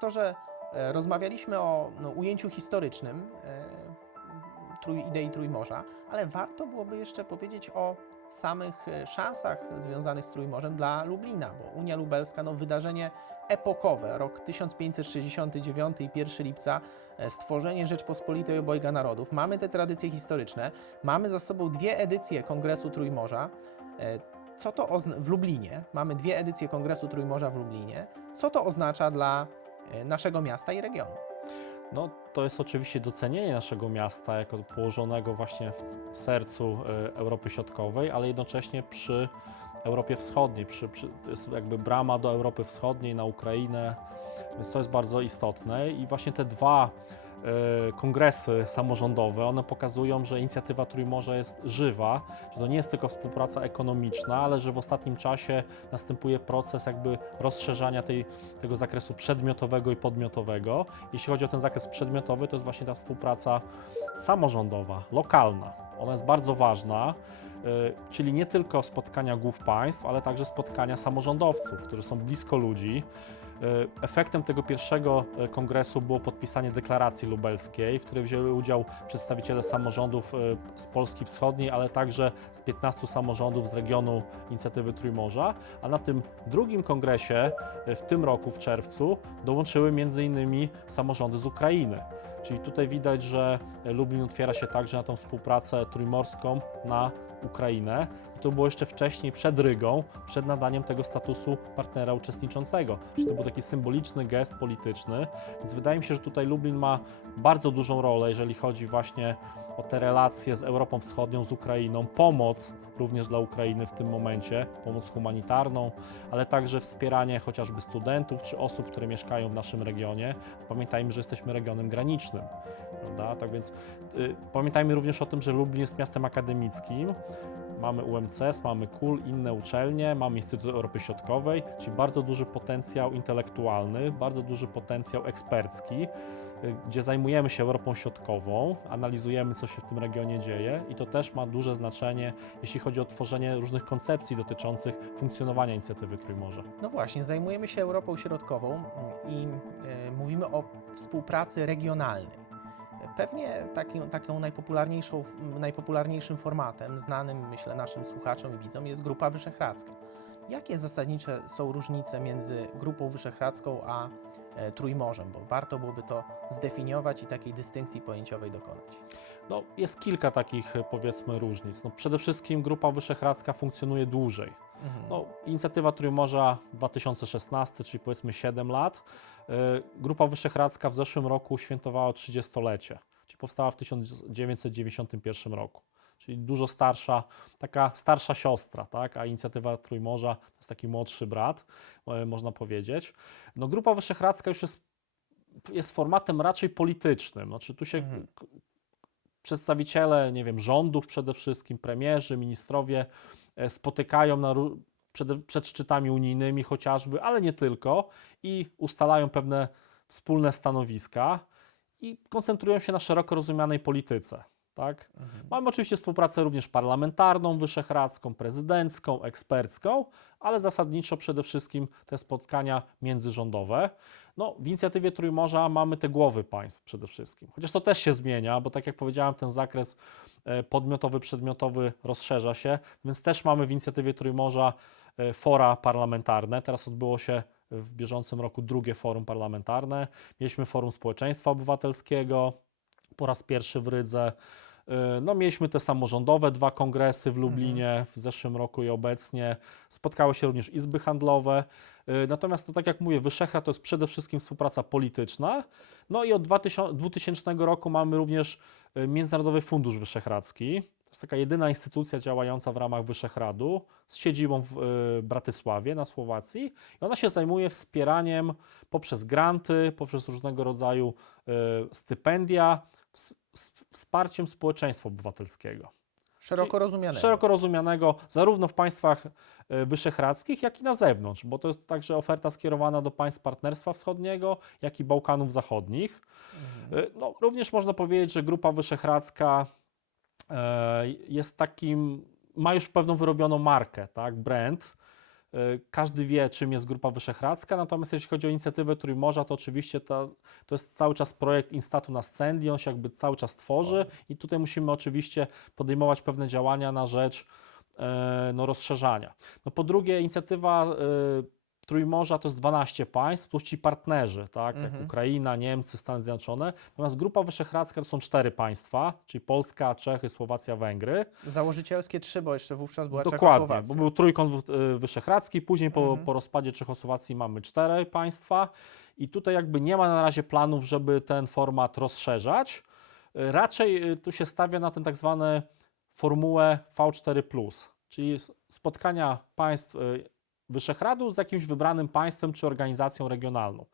Doktorze, e, rozmawialiśmy o no, ujęciu historycznym e, trój, idei Trójmorza, ale warto byłoby jeszcze powiedzieć o samych e, szansach związanych z Trójmorzem dla Lublina, bo Unia Lubelska, no wydarzenie epokowe, rok 1569 i 1 lipca, stworzenie Rzeczpospolitej Obojga Narodów. Mamy te tradycje historyczne, mamy za sobą dwie edycje Kongresu Trójmorza. Co to w Lublinie? Mamy dwie edycje Kongresu Trójmorza w Lublinie. Co to oznacza dla naszego miasta i regionu? No, to jest oczywiście docenienie naszego miasta jako położonego właśnie w sercu e, Europy Środkowej, ale jednocześnie przy Europie Wschodniej, przy, przy, to jest jakby brama do Europy Wschodniej, na Ukrainę, więc to jest bardzo istotne i właśnie te dwa e, kongresy samorządowe, one pokazują, że inicjatywa Trójmorza jest żywa, że to nie jest tylko współpraca ekonomiczna, ale że w ostatnim czasie następuje proces jakby rozszerzania tej, tego zakresu przedmiotowego i podmiotowego. Jeśli chodzi o ten zakres przedmiotowy, to jest właśnie ta współpraca samorządowa, lokalna. Ona jest bardzo ważna, y, czyli nie tylko spotkania głów państw, ale także spotkania samorządowców, którzy są blisko ludzi. Y, Efektem tego pierwszego y, kongresu było podpisanie deklaracji lubelskiej, w której wzięły udział przedstawiciele samorządów y, z Polski Wschodniej, ale także z 15 samorządów z regionu inicjatywy Trójmorza. A na tym drugim kongresie w tym roku, w czerwcu, dołączyły m.in. samorządy z Ukrainy. Czyli tutaj widać, że Lublin otwiera się także na tą współpracę trójmorską na Ukrainę. To było jeszcze wcześniej, przed Rygą, przed nadaniem tego statusu partnera uczestniczącego. Czyli to był taki symboliczny gest polityczny. Więc wydaje mi się, że tutaj Lublin ma bardzo dużą rolę, jeżeli chodzi właśnie o te relacje z Europą Wschodnią, z Ukrainą, pomoc również dla Ukrainy w tym momencie, pomoc humanitarną, ale także wspieranie chociażby studentów czy osób, które mieszkają w naszym regionie. Pamiętajmy, że jesteśmy regionem granicznym, prawda? Tak więc y, pamiętajmy również o tym, że Lublin jest miastem akademickim. Mamy UMCS, mamy KUL, inne uczelnie, mamy Instytut Europy Środkowej, czyli bardzo duży potencjał intelektualny, bardzo duży potencjał ekspercki, y, gdzie zajmujemy się Europą Środkową, analizujemy, co się w tym regionie dzieje i to też ma duże znaczenie, jeśli chodzi o tworzenie różnych koncepcji dotyczących funkcjonowania inicjatywy Trójmorza. No właśnie, zajmujemy się Europą Środkową mm, i e, mówimy o współpracy regionalnej. Pewnie takim, taką najpopularniejszą, najpopularniejszym formatem, znanym myślę naszym słuchaczom i widzom, jest Grupa Wyszehradzka. Jakie zasadnicze są różnice między Grupą Wyszehradzką a e, Trójmorzem? Bo warto byłoby to zdefiniować i takiej dystynkcji pojęciowej dokonać. No, jest kilka takich, e, powiedzmy, różnic. No, przede wszystkim Grupa Wyszehradzka funkcjonuje dłużej. Mhm. No, inicjatywa Trójmorza 2016, czyli powiedzmy 7 lat. Y, Grupa Wyszehradzka w zeszłym roku świętowała 30-lecie, czyli powstała w 1991 roku. Czyli dużo starsza, taka starsza siostra, tak? a inicjatywa Trójmorza to jest taki młodszy brat, e, można powiedzieć. No, Grupa Wyszehradzka już jest, jest formatem raczej politycznym. Znaczy, tu się Mhm. przedstawiciele, nie wiem, rządów przede wszystkim, premierzy, ministrowie e, spotykają na, przed, przed szczytami unijnymi chociażby, ale nie tylko, i ustalają pewne wspólne stanowiska i koncentrują się na szeroko rozumianej polityce. Tak? Mhm. Mamy oczywiście współpracę również parlamentarną, wyszehradzką, prezydencką, ekspercką, ale zasadniczo przede wszystkim te spotkania międzyrządowe. No, w inicjatywie Trójmorza mamy te głowy państw przede wszystkim. Chociaż to też się zmienia, bo tak jak powiedziałem, ten zakres e, podmiotowy, przedmiotowy rozszerza się, więc też mamy w inicjatywie Trójmorza fora parlamentarne. Teraz odbyło się w bieżącym roku drugie forum parlamentarne. Mieliśmy forum społeczeństwa obywatelskiego po raz pierwszy w Rydze. Y, No, mieliśmy te samorządowe dwa kongresy w Lublinie w zeszłym roku i obecnie. Spotkały się również izby handlowe. Y, Natomiast to tak jak mówię, Wyszehrad to jest przede wszystkim współpraca polityczna. No i od 2000, 2000 roku mamy również Międzynarodowy Fundusz Wyszehradzki. To jest taka jedyna instytucja działająca w ramach Wyszehradu z siedzibą w y, Bratysławie na Słowacji. I ona się zajmuje wspieraniem poprzez granty, poprzez różnego rodzaju y, stypendia, wsparciem społeczeństwa obywatelskiego. Szeroko rozumianego. Szeroko rozumianego zarówno w państwach e, wyszehradzkich, jak i na zewnątrz, bo to jest także oferta skierowana do państw Partnerstwa Wschodniego, jak i Bałkanów Zachodnich. Mhm. No, również można powiedzieć, że Grupa Wyszehradzka jest takim, ma już pewną wyrobioną markę, tak, brand, y, każdy wie, czym jest Grupa Wyszehradzka, natomiast jeśli chodzi o inicjatywę Trójmorza, to oczywiście ta, to jest cały czas projekt Instatu na Scendi, on się jakby cały czas tworzy i tutaj musimy oczywiście podejmować pewne działania na rzecz e, no, rozszerzania. No, po drugie, inicjatywa e, Trójmorza to jest 12 państw plus ci partnerzy, tak, jak Mhm. Ukraina, Niemcy, Stany Zjednoczone. Natomiast Grupa Wyszehradzka to są cztery państwa, czyli Polska, Czechy, Słowacja, Węgry. Założycielskie trzy, bo jeszcze wówczas była Dokładnie, bo był trójkąt y, wyszehradzki, później po, Mhm. po rozpadzie Czechosłowacji mamy cztery państwa i tutaj jakby nie ma na razie planów, żeby ten format rozszerzać. Y, Raczej y, tu się stawia na ten tak zwany formułę V4+, czyli spotkania państw Wyszehradu z jakimś wybranym państwem czy organizacją regionalną.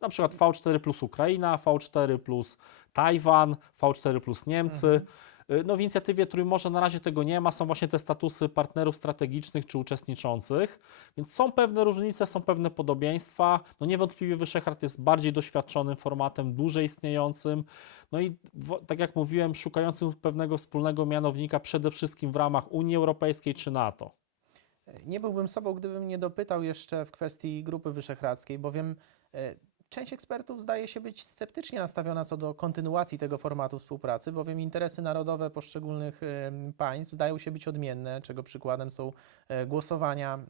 Na przykład V4 plus Ukraina, V4 plus Tajwan, V4 plus Niemcy. Mhm. Y, No w inicjatywie Trójmorza na razie tego nie ma, są właśnie te statusy partnerów strategicznych czy uczestniczących, więc są pewne różnice, są pewne podobieństwa. No niewątpliwie Wyszehrad jest bardziej doświadczonym formatem, dłużej istniejącym, no i tak jak mówiłem, szukającym pewnego wspólnego mianownika przede wszystkim w ramach Unii Europejskiej czy NATO. Nie byłbym sobą, gdybym nie dopytał jeszcze w kwestii Grupy Wyszehradzkiej, bowiem e, część ekspertów zdaje się być sceptycznie nastawiona co do kontynuacji tego formatu współpracy, bowiem interesy narodowe poszczególnych em, państw zdają się być odmienne, czego przykładem są e, głosowania e,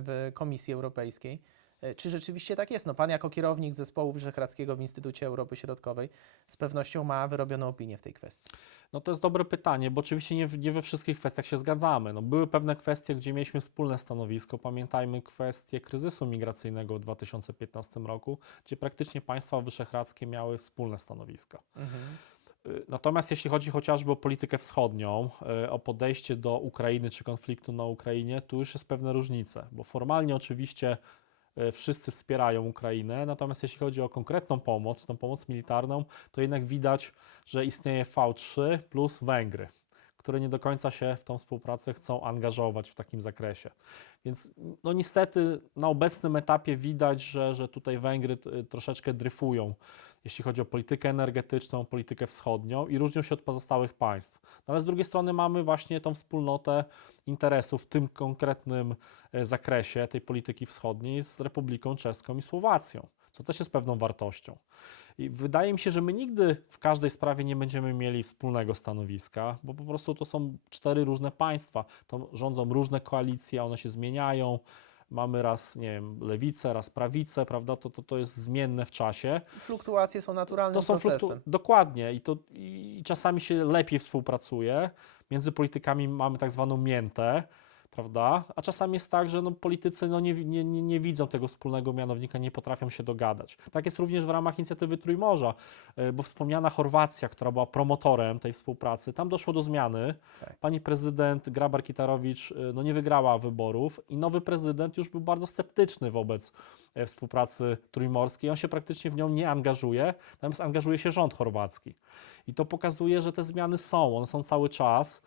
w Komisji Europejskiej. E, Czy rzeczywiście tak jest? No, pan jako kierownik zespołu wyszehradzkiego w Instytucie Europy Środkowej z pewnością ma wyrobioną opinię w tej kwestii. No to jest dobre pytanie, bo oczywiście nie, nie we wszystkich kwestiach się zgadzamy. No, były pewne kwestie, gdzie mieliśmy wspólne stanowisko. Pamiętajmy kwestię kryzysu migracyjnego w 2015 roku, gdzie praktycznie państwa wyszehradzkie miały wspólne stanowiska. Mhm. Y, Natomiast jeśli chodzi chociażby o politykę wschodnią, y, o podejście do Ukrainy czy konfliktu na Ukrainie, tu już jest pewne różnice, bo formalnie oczywiście wszyscy wspierają Ukrainę, natomiast jeśli chodzi o konkretną pomoc, tą pomoc militarną, to jednak widać, że istnieje V3 plus Węgry, które nie do końca się w tą współpracę chcą angażować w takim zakresie. Więc no niestety na obecnym etapie widać, że, że tutaj Węgry y, troszeczkę dryfują jeśli chodzi o politykę energetyczną, politykę wschodnią i różnią się od pozostałych państw. No ale z drugiej strony mamy właśnie tą wspólnotę interesów w tym konkretnym e, zakresie tej polityki wschodniej z Republiką Czeską i Słowacją, co też jest pewną wartością. I wydaje mi się, że my nigdy w każdej sprawie nie będziemy mieli wspólnego stanowiska, bo po prostu to są cztery różne państwa. To rządzą różne koalicje, one się zmieniają. Mamy raz, nie wiem, lewicę, raz prawicę, prawda? To, to, to jest zmienne w czasie. Fluktuacje są naturalnym To są procesem. Dokładnie i, to, i czasami się lepiej współpracuje. Między politykami mamy tak zwaną miętę, prawda? A czasami jest tak, że no, politycy no, nie, nie, nie, widzą tego wspólnego mianownika, nie potrafią się dogadać. Tak jest również w ramach inicjatywy Trójmorza, y, bo wspomniana Chorwacja, która była promotorem tej współpracy, tam doszło do zmiany. Tak. Pani prezydent Grabar-Kitarowicz y, no, nie wygrała wyborów i nowy prezydent już był bardzo sceptyczny wobec e, współpracy trójmorskiej. On się praktycznie w nią nie angażuje, natomiast angażuje się rząd chorwacki. I to pokazuje, że te zmiany są, one są cały czas.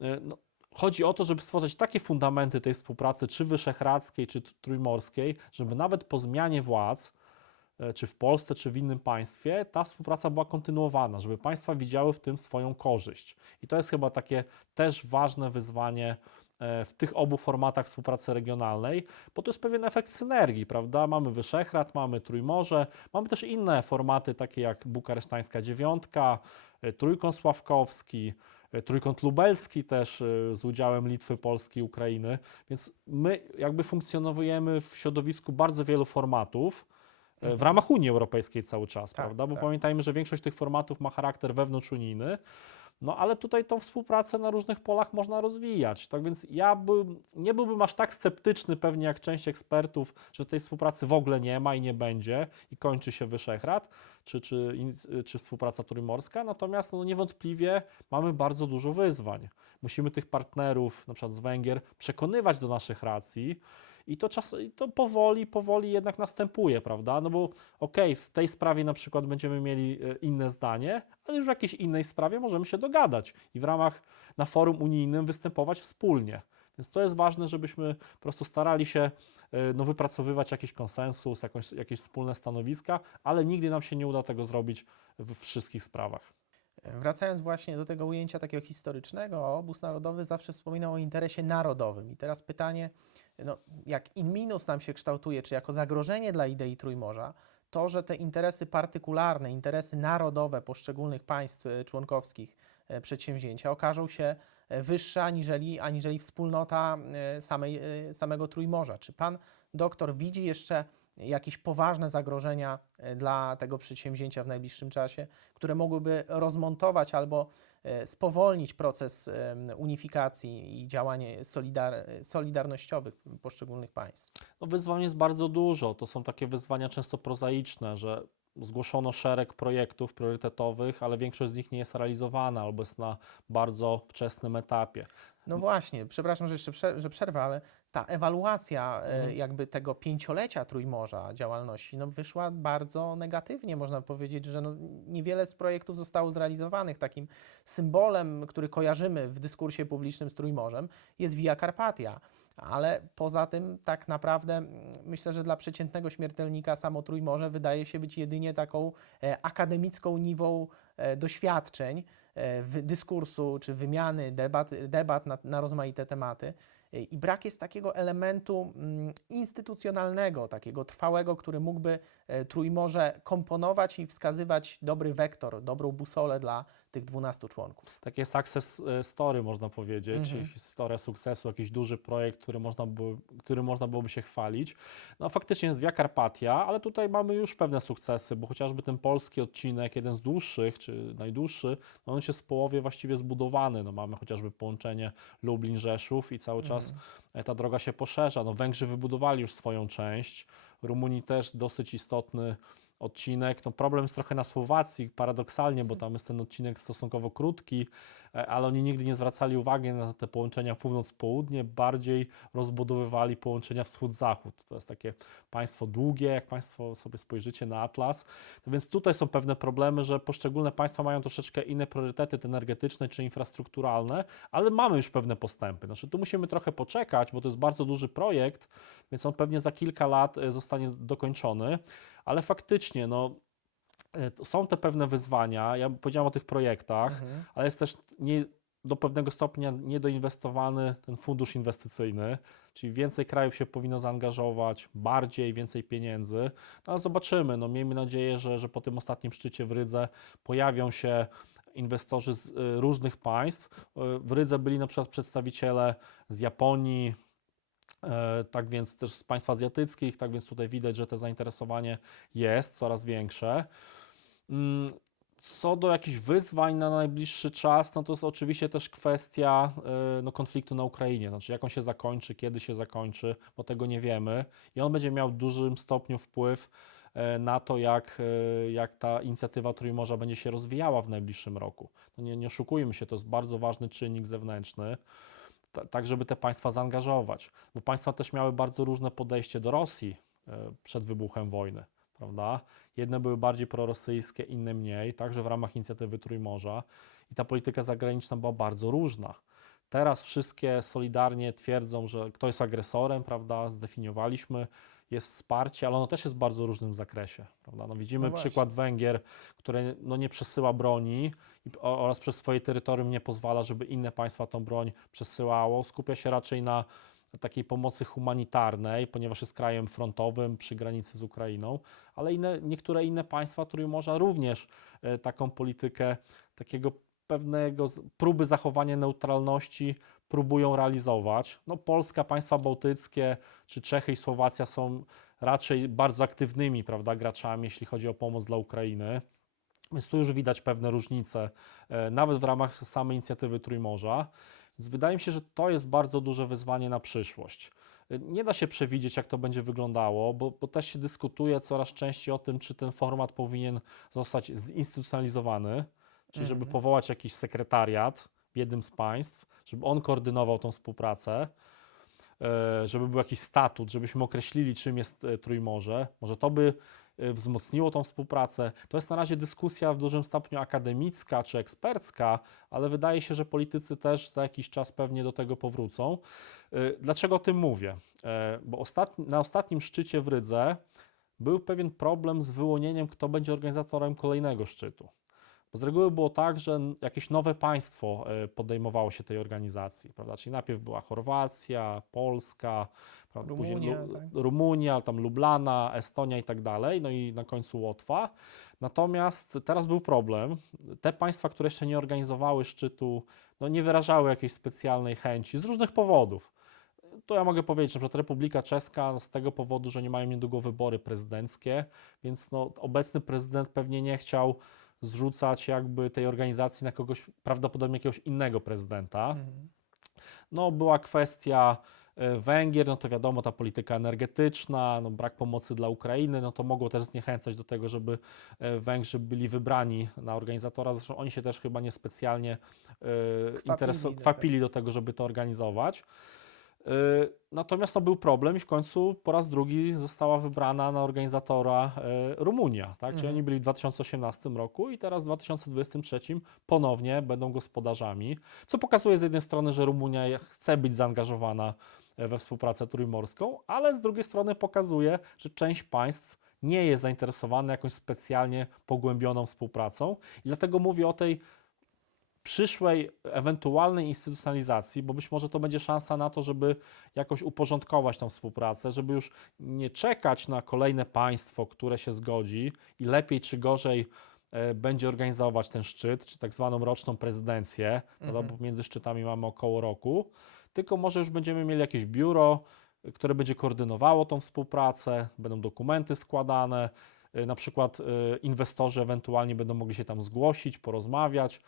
E, No, chodzi o to, żeby stworzyć takie fundamenty tej współpracy, czy wyszehradzkiej, czy trójmorskiej, żeby nawet po zmianie władz, e, czy w Polsce, czy w innym państwie, ta współpraca była kontynuowana, żeby państwa widziały w tym swoją korzyść. I to jest chyba takie też ważne wyzwanie e, w tych obu formatach współpracy regionalnej, bo to jest pewien efekt synergii, prawda? Mamy Wyszehrad, mamy Trójmorze, mamy też inne formaty, takie jak Bukaresztańska Dziewiątka, e, Trójkąt Sławkowski, Trójkąt Lubelski też e, z udziałem Litwy, Polski, Ukrainy, więc my jakby funkcjonujemy w środowisku bardzo wielu formatów, e, w ramach Unii Europejskiej cały czas, Tak, prawda? Bo tak. pamiętajmy, że większość tych formatów ma charakter wewnątrzunijny, no ale tutaj tą współpracę na różnych polach można rozwijać. Tak więc ja bym, nie byłbym aż tak sceptyczny pewnie jak część ekspertów, że tej współpracy w ogóle nie ma i nie będzie i kończy się Wyszehrad czy, czy, czy współpraca trójmorska. Natomiast no, niewątpliwie mamy bardzo dużo wyzwań. Musimy tych partnerów, na przykład z Węgier, przekonywać do naszych racji. I to, czas, to powoli, powoli jednak następuje, prawda? No bo okej, w tej sprawie na przykład będziemy mieli e, inne zdanie, ale już w jakiejś innej sprawie możemy się dogadać i w ramach na forum unijnym występować wspólnie. Więc to jest ważne, żebyśmy po prostu starali się e, no, wypracowywać jakiś konsensus, jakąś, jakieś wspólne stanowiska, ale nigdy nam się nie uda tego zrobić w wszystkich sprawach. Wracając właśnie do tego ujęcia takiego historycznego, obóz narodowy zawsze wspominał o interesie narodowym. I teraz pytanie, no, jak in minus nam się kształtuje, czy jako zagrożenie dla idei Trójmorza, to, że te interesy partykularne, interesy narodowe poszczególnych państw e, członkowskich e, przedsięwzięcia okażą się e, wyższe aniżeli, aniżeli wspólnota samej, samego Trójmorza. Czy pan doktor widzi jeszcze jakieś poważne zagrożenia e, dla tego przedsięwzięcia w najbliższym czasie, które mogłyby rozmontować albo e, spowolnić proces unifikacji i działań solidar solidarnościowych poszczególnych państw? No, wyzwań jest bardzo dużo. To są takie wyzwania często prozaiczne, że zgłoszono szereg projektów priorytetowych, ale większość z nich nie jest realizowana albo jest na bardzo wczesnym etapie. No właśnie, przepraszam, że jeszcze prze, że przerwę, ale ta ewaluacja e, Mhm. jakby tego pięciolecia Trójmorza działalności no wyszła bardzo negatywnie. Można powiedzieć, że no niewiele z projektów zostało zrealizowanych. Takim symbolem, który kojarzymy w dyskursie publicznym z Trójmorzem jest Via Carpatia. Ale poza tym tak naprawdę mm, myślę, że dla przeciętnego śmiertelnika samo Trójmorze wydaje się być jedynie taką e, akademicką niwą e, doświadczeń, e, dyskursu czy wymiany debat, debat na, na rozmaite tematy. I brak jest takiego elementu mm, instytucjonalnego, takiego trwałego, który mógłby Trójmorze komponować i wskazywać dobry wektor, dobrą busolę dla tych 12 członków. Takie success e, story można powiedzieć, Mhm. historia sukcesu, jakiś duży projekt, który można, było, który można byłoby się chwalić. No faktycznie jest Via Carpatia, ale tutaj mamy już pewne sukcesy, bo chociażby ten polski odcinek, jeden z dłuższych, czy najdłuższy, no on jest w połowie właściwie zbudowany. No mamy chociażby połączenie Lublin-Rzeszów i cały czas e, ta droga się poszerza. No Węgrzy wybudowali już swoją część, Rumuni też dosyć istotny odcinek. No problem jest trochę na Słowacji, paradoksalnie, bo tam jest ten odcinek stosunkowo krótki, ale oni nigdy nie zwracali uwagi na te połączenia północ-południe, bardziej rozbudowywali połączenia wschód-zachód. To jest takie państwo długie, jak Państwo sobie spojrzycie na atlas. No więc tutaj są pewne problemy, że poszczególne państwa mają troszeczkę inne priorytety te energetyczne czy infrastrukturalne, ale mamy już pewne postępy. Znaczy tu musimy trochę poczekać, bo to jest bardzo duży projekt, więc on pewnie za kilka lat e, zostanie dokończony, ale faktycznie no, e, są te pewne wyzwania. Ja powiedziałem o tych projektach, Mhm. ale jest też nie, do pewnego stopnia niedoinwestowany ten fundusz inwestycyjny, czyli więcej krajów się powinno zaangażować, bardziej, więcej pieniędzy. No, ale zobaczymy. No, miejmy nadzieję, że, że po tym ostatnim szczycie w Rydze pojawią się inwestorzy z y, różnych państw. Y, W Rydze byli na przykład przedstawiciele z Japonii, e, tak więc też z państw azjatyckich, tak więc tutaj widać, że to zainteresowanie jest coraz większe. Mm, Co do jakichś wyzwań na najbliższy czas, no to jest oczywiście też kwestia y, no, konfliktu na Ukrainie. Znaczy, jak on się zakończy, kiedy się zakończy, bo tego nie wiemy. I on będzie miał w dużym stopniu wpływ e, na to, jak, e, jak ta inicjatywa Trójmorza będzie się rozwijała w najbliższym roku. No nie, nie oszukujmy się, to jest bardzo ważny czynnik zewnętrzny, ta- tak żeby te państwa zaangażować. Bo państwa też miały bardzo różne podejście do Rosji e, przed wybuchem wojny, prawda? Jedne były bardziej prorosyjskie, inne mniej, także w ramach inicjatywy Trójmorza. I ta polityka zagraniczna była bardzo różna. Teraz wszystkie solidarnie twierdzą, że kto jest agresorem, prawda? Zdefiniowaliśmy, jest wsparcie, ale ono też jest w bardzo różnym zakresie, prawda? No widzimy No przykład Węgier, które no nie przesyła broni i, oraz przez swoje terytorium nie pozwala, żeby inne państwa tą broń przesyłało. Skupia się raczej na takiej pomocy humanitarnej, ponieważ jest krajem frontowym przy granicy z Ukrainą, ale inne, niektóre inne państwa Trójmorza również e, taką politykę takiego pewnego próby zachowania neutralności próbują realizować. No, Polska, państwa bałtyckie, czy Czechy i Słowacja są raczej bardzo aktywnymi prawda, graczami, jeśli chodzi o pomoc dla Ukrainy. Więc tu już widać pewne różnice, e, nawet w ramach samej inicjatywy Trójmorza. Więc wydaje mi się, że to jest bardzo duże wyzwanie na przyszłość. E, Nie da się przewidzieć, jak to będzie wyglądało, bo, bo też się dyskutuje coraz częściej o tym, czy ten format powinien zostać zinstytucjonalizowany, czyli żeby Mhm. powołać jakiś sekretariat w jednym z państw, żeby on koordynował tą współpracę, e, żeby był jakiś statut, żebyśmy określili, czym jest e, Trójmorze. Może to by wzmocniło tą współpracę. To jest na razie dyskusja w dużym stopniu akademicka czy ekspercka, ale wydaje się, że politycy też za jakiś czas pewnie do tego powrócą. E, Dlaczego o tym mówię? E, Bo na ostatnim szczycie w Rydze był pewien problem z wyłonieniem, kto będzie organizatorem kolejnego szczytu. Bo z reguły było tak, że jakieś nowe państwo e, podejmowało się tej organizacji, prawda? Czyli najpierw była Chorwacja, Polska, prawda? później Rumunia, Lu- tak. Rumunia, tam Lublana, Estonia i tak dalej, no i na końcu Łotwa. Natomiast teraz był problem. Te państwa, które jeszcze nie organizowały szczytu, no nie wyrażały jakiejś specjalnej chęci z różnych powodów. To ja mogę powiedzieć, że Republika Czeska z tego powodu, że nie mają niedługo wybory prezydenckie, więc no, obecny prezydent pewnie nie chciał zrzucać jakby tej organizacji na kogoś, prawdopodobnie jakiegoś innego prezydenta. Mhm. No, była kwestia e, Węgier, no to wiadomo, ta polityka energetyczna, no, brak pomocy dla Ukrainy, no to mogło też zniechęcać do tego, żeby e, Węgrzy byli wybrani na organizatora. Zresztą oni się też chyba niespecjalnie e, intereso- do kwapili do tego, żeby to organizować. E, Natomiast to był problem i w końcu po raz drugi została wybrana na organizatora e, Rumunia, tak? Czyli Mhm. oni byli w 2018 roku i teraz w 2023 ponownie będą gospodarzami, co pokazuje z jednej strony, że Rumunia chce być zaangażowana e, we współpracę trójmorską, ale z drugiej strony pokazuje, że część państw nie jest zainteresowana jakąś specjalnie pogłębioną współpracą i dlatego mówię o tej przyszłej ewentualnej instytucjonalizacji, bo być może to będzie szansa na to, żeby jakoś uporządkować tą współpracę, żeby już nie czekać na kolejne państwo, które się zgodzi i lepiej czy gorzej e, będzie organizować ten szczyt, czy tak zwaną roczną prezydencję, Mhm. bo między szczytami mamy około roku, tylko może już będziemy mieli jakieś biuro, y, które będzie koordynowało tą współpracę, będą dokumenty składane, y, na przykład inwestorzy ewentualnie będą mogli się tam zgłosić, porozmawiać.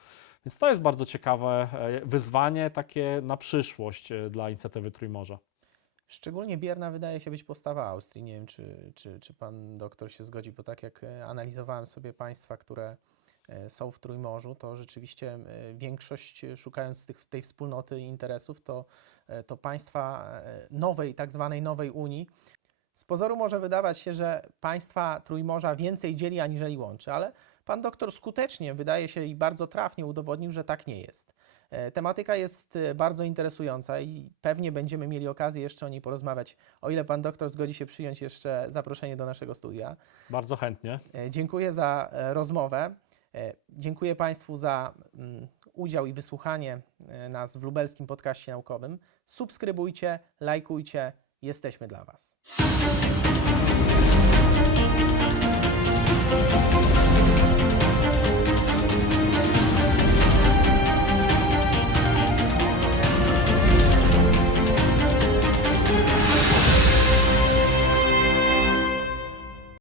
Więc to jest bardzo ciekawe e, wyzwanie takie na przyszłość e, dla inicjatywy Trójmorza. Szczególnie bierna wydaje się być postawa Austrii. Nie wiem, czy, czy, czy pan doktor się zgodzi, bo tak jak e, analizowałem sobie państwa, które są w Trójmorzu, to rzeczywiście większość, szukając tych, tej wspólnoty interesów, to, to państwa nowej, tak zwanej nowej Unii. Z pozoru może wydawać się, że państwa Trójmorza więcej dzieli aniżeli łączy, ale Pan doktor skutecznie, wydaje się, i bardzo trafnie udowodnił, że tak nie jest. E, tematyka jest e, bardzo interesująca i pewnie będziemy mieli okazję jeszcze o niej porozmawiać, o ile pan doktor zgodzi się przyjąć jeszcze zaproszenie do naszego studia. Bardzo chętnie. E, dziękuję za rozmowę. Dziękuję Państwu za mm, udział i wysłuchanie nas w lubelskim podcaście naukowym. Subskrybujcie, lajkujcie, jesteśmy dla Was.